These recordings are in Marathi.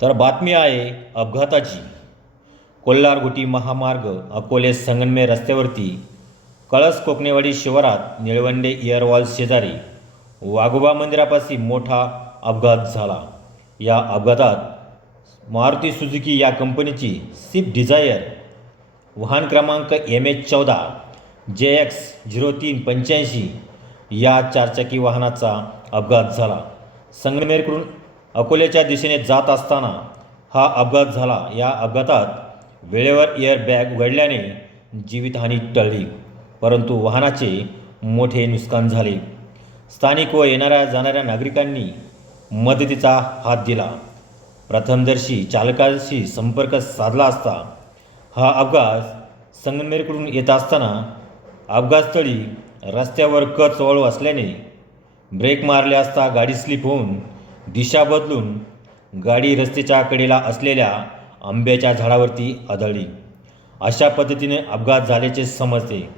तर बातमी आहे अपघाताची. कोल्हार-घोटी महामार्ग अकोले संगमनेर रस्त्यावरती कळस कोकणेवाडी शिवारात निळवंडे एअरवॉल शेजारी वाघोबा मंदिरापाशी मोठा अपघात झाला. या अपघातात मारुती सुझुकी या कंपनीची स्विफ्ट डिझायर वाहन क्रमांक MH14 JX 0385 या चारचाकी वाहनाचा अपघात झाला. संगमनेरकडून अकोल्याच्या दिशेने जात असताना हा अपघात झाला. या अपघातात वेळेवर एअरबॅग उघडल्याने जीवितहानी टळली, परंतु वाहनाचे मोठे नुकसान झाले. स्थानिक व येणाऱ्या जाणाऱ्या नागरिकांनी मदतीचा हात दिला. प्रथमदर्शी चालकाशी संपर्क साधला असता हा अपघात संगमनेरकडून येत असताना अपघातस्थळी रस्त्यावर कच वाळू असल्याने ब्रेक मारले असता गाडी स्लिप होऊन दिशा बदलून गाडी रस्त्याच्या कडेला असलेल्या आंब्याच्या झाडावरती आदळली. अशा पद्धतीने अपघात झाल्याचे समजते.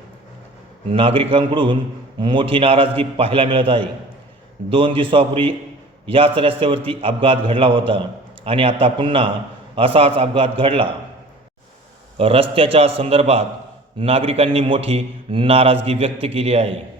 नागरिकांकडून मोठी नाराजगी पाहायला मिळत आहे. 2 दिवसापूर्वी याच रस्त्यावरती अपघात घडला होता आणि आता पुन्हा असाच अपघात घडला. रस्त्याच्या संदर्भात नागरिकांनी मोठी नाराजगी व्यक्त केली आहे.